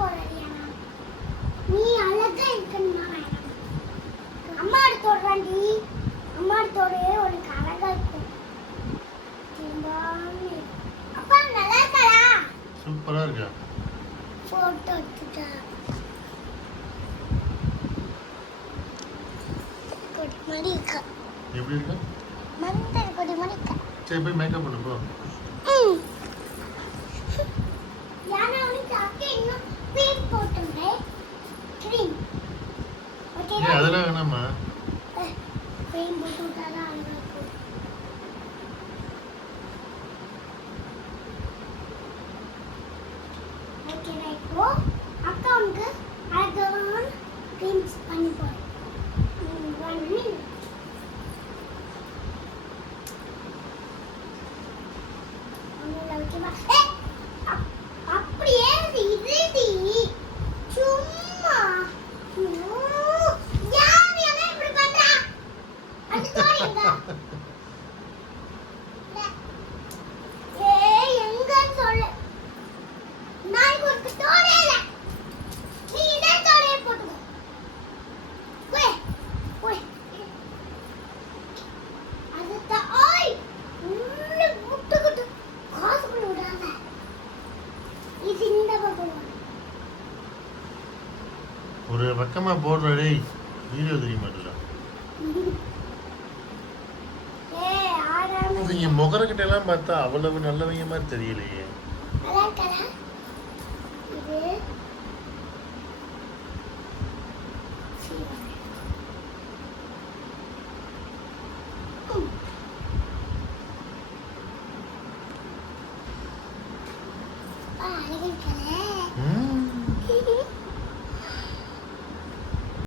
போறடியா நீ அழகா இருக்கணுமா அம்மா தோடுறாண்டி அம்மா தோடு உனக்கு அழகா இருக்கும் அப்பா நல்லா இருக்கா சூப்பரா இருக்கா போட்டோ எடுத்துட்டா கொடி மாதிரி இருக்கா எப்படி இருக்கா மந்தர் கொடி மாதிரி இருக்கா சரி போய் மேக்கப் பண்ணு போ யானா உனக்கு அக்கே இன்னும் க்ரீம் போட்டுறே க்ரீம் ஓகே அதெல்லாம் வேணாமா க்ரீம் போட்டுட்டா அழகா இருக்கும் ஓகே ரைட் அக்கா உனக்கு அழகான க்ரீம்ஸ் பண்ணி போறேன் 1 minute அப்படியே இதுடி சும்மா யார் என்ன இப்படி பண்றா அது தோறிங்க ஏய் எங்க சொல்ல நான் ஒரு தோறேல நீ இதே தோறே போட்டுக்கோ போய் போய் அது ஓய் உள்ள முட்டுக்கிட்டு காசு பண்ணி விடாம இது இந்த பக்கம் ஒரு பக்கமா போடுற டேய் வீடியோ தெரிய மாட்டேங்குதா ஏய் ஆடாம நீங்க முகரக்கிட்ட எல்லாம் பார்த்தா அவ்வளவு நல்லவங்க மாதிரி தெரியலையே நல்லா இருக்கா இது அழகா இருக்கா